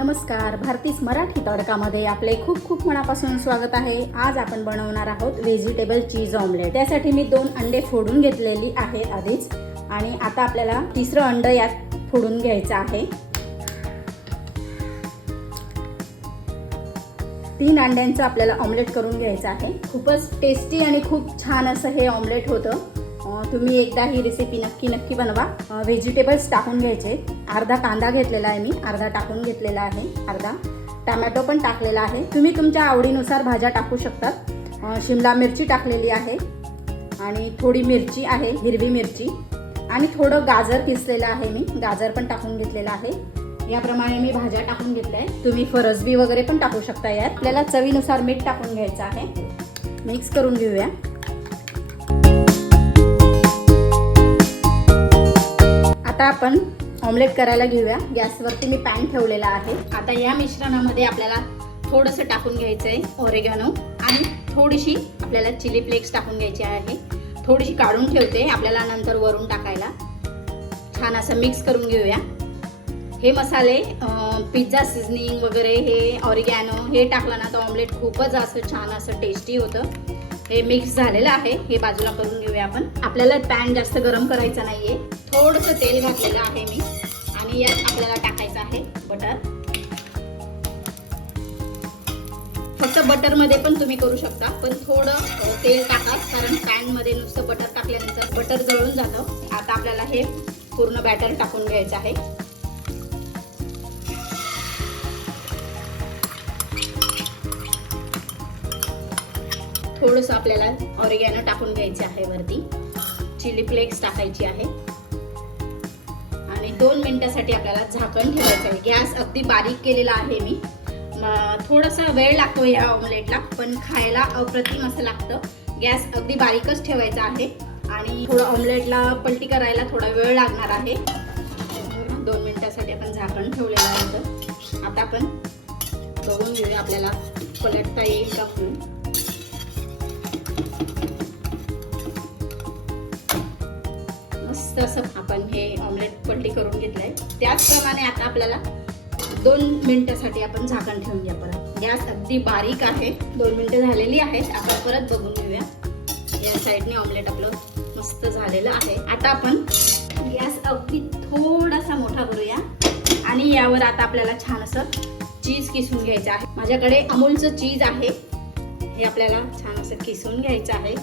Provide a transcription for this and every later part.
नमस्कार, भारतीस मराठी तडकामध्ये आपले खूप खूप मनापासून स्वागत आहे। आज आपण बनवणार आहोत व्हेजिटेबल चीज ऑमलेट। त्यासाठी मी 2 अंडे फोडून घेतलेली आहेत आधीच आणि आता आपल्याला तिसरं अंड यात फोडून घ्यायचं आहे। 3 अंड्यांचं आपल्याला ऑमलेट करून घ्यायचं आहे। खूपच टेस्टी आणि खूप छान असं हे ऑमलेट होतं। तुम्ही एकदा ही रेसिपी नक्की बनवा। व्हेजिटेबल्स टाकून घ्यायचे। अर्धा कांदा घेतलेला आहे मी, अर्धा टाकून घेतलेला आहे, अर्धा टोमॅटो पण टाकलेला आहे। तुम्ही तुमच्या आवडीनुसार भाज्या टाकू शकतात। शिमला मिरची टाकलेली आहे आणि थोडी मिरची आहे, हिरवी मिरची, आणि थोडं गाजर किसलेलं आहे मी, गाजर पण टाकून घेतलेलं आहे। याप्रमाणे मी भाज्या टाकून घेतल्या आहेत। तुम्ही फरसबी वगैरे पण टाकू शकता यात। आपल्याला चवीनुसार मीठ टाकून घ्यायचं आहे। मिक्स करून घेऊया। आता आपण ऑमलेट करायला घेऊया। गॅसवरती मी पॅन ठेवलेला आहे। आता या मिश्रणामध्ये आपल्याला थोडंसं टाकून घ्यायचं आहे ऑरेगॅनो आणि थोडीशी आपल्याला चिली फ्लेक्स टाकून घ्यायची आहे। थोडीशी काढून ठेवते, आपल्याला नंतर वरून टाकायला। छान असं मिक्स करून घेऊया। हे मसाले पिझ्झा सीझनिंग वगैरे, हे ऑरेगॅनो हे टाकलं ना तर ऑमलेट खूपच असं छान असं टेस्टी होतं। हे मिक्स झालेलं आहे, हे बाजूला करून घेऊया आपण। आपल्याला पॅन जास्त गरम करायचा नाहीये, थोडंसं तेल घातलेलं आहे मी आणि यात आपल्याला टाकायचं आहे बटर। फक्त बटर मध्ये पण तुम्ही करू शकता, पण थोडं तेल टाका, कारण पॅन मध्ये नुसतं बटर टाकल्यानंतर बटर जळून जातं। आता आपल्याला हे पूर्ण बॅटर टाकून घ्यायचं आहे। थोडंसं आपल्याला ऑरेगॅनो टाकून घ्यायचे आहे वरती, चिली फ्लेक्स टाकायची आहे आणि 2 मिनिटासाठी आपल्याला झाकण ठेवायचं आहे। गॅस अगदी बारीक केलेला आहे मी। थोडासा वेळ लागतो या ऑमलेटला, पण खायला अप्रतिम असं लागतं। गॅस अगदी बारीकच ठेवायचा आहे आणि थोडं ऑमलेटला पलटी करायला थोडा वेळ लागणार आहे। 2 मिनिटासाठी आपण झाकण ठेवलेलं आहे। आता आपण बघून घेऊया आपल्याला पलटता येईल का म्हणून। मस्त असं आपण हे ऑमलेट पलटी करून घेतलंय। त्याचप्रमाणे आता आपल्याला 2 मिनिटासाठी आपण झाकण ठेवून घ्या। परत गॅस अगदी बारीक आहे। 2 मिनिटं झालेली आहेत। आपण परत बघून घेऊया। या साईडने ऑमलेट आपलं मस्त झालेलं आहे। आता आपण गॅस अगदी थोडासा मोठा करूया आणि यावर आता आपल्याला छान असं चीज किसून घ्यायचं आहे। माझ्याकडे अमूलचं चीज आहे, हे आपल्याला छान असं किसून घ्यायचं आहे।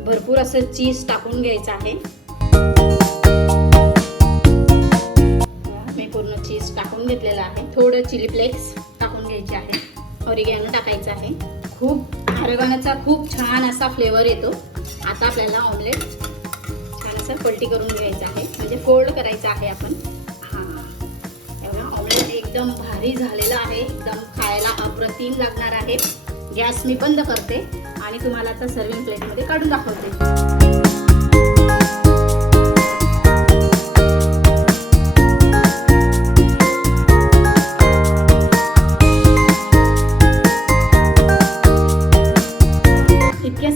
भरपूर असं चीज टाकून घ्यायचं आहे। मी पूर्ण चीज टाकून घेतलेला आहे। थोडं चिली फ्लेक्स टाकून घ्यायचे आहे, ऑरेगॅनो टाकायचं आहे। ऑरेगॅनोचा खूप छान असा फ्लेवर येतो। आता आपल्याला ऑमलेट छान असं पलटी करून घ्यायचं आहे, म्हणजे फोल्ड करायचं आहे आपण। ऑमलेट एकदम भारी झालेलं आहे, एकदम खायला अप्रतिम लागणार आहे। गॅस मी बंद करते आणि तुम्हाला आता सर्विंग प्लेटमध्ये काढून दाखवते।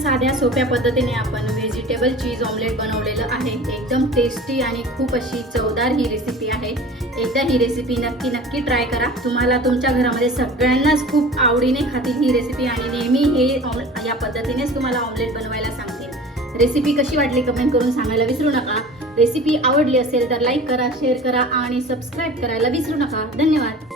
साध्या सोप्या पद्धतीने आपण व्हेजिटेबल चीज ऑमलेट बनवलेलं आहे। एकदम टेस्टी आणि खूप अशी चवदार ही रेसिपी आहे। एकदा ही रेसिपी नक्की ट्राय करा। तुम्हाला तुमच्या घरामध्ये सगळ्यांनाच खूप आवडीने खातील ही रेसिपी आणि नेहमी हे या पद्धतीनेच तुम्हाला ऑमलेट बनवायला सांगते। रेसिपी कशी वाटली कमेंट करून सांगायला विसरू नका। रेसिपी आवडली असेल तर लाईक करा, शेअर करा आणि सबस्क्राईब करायला विसरू नका। धन्यवाद।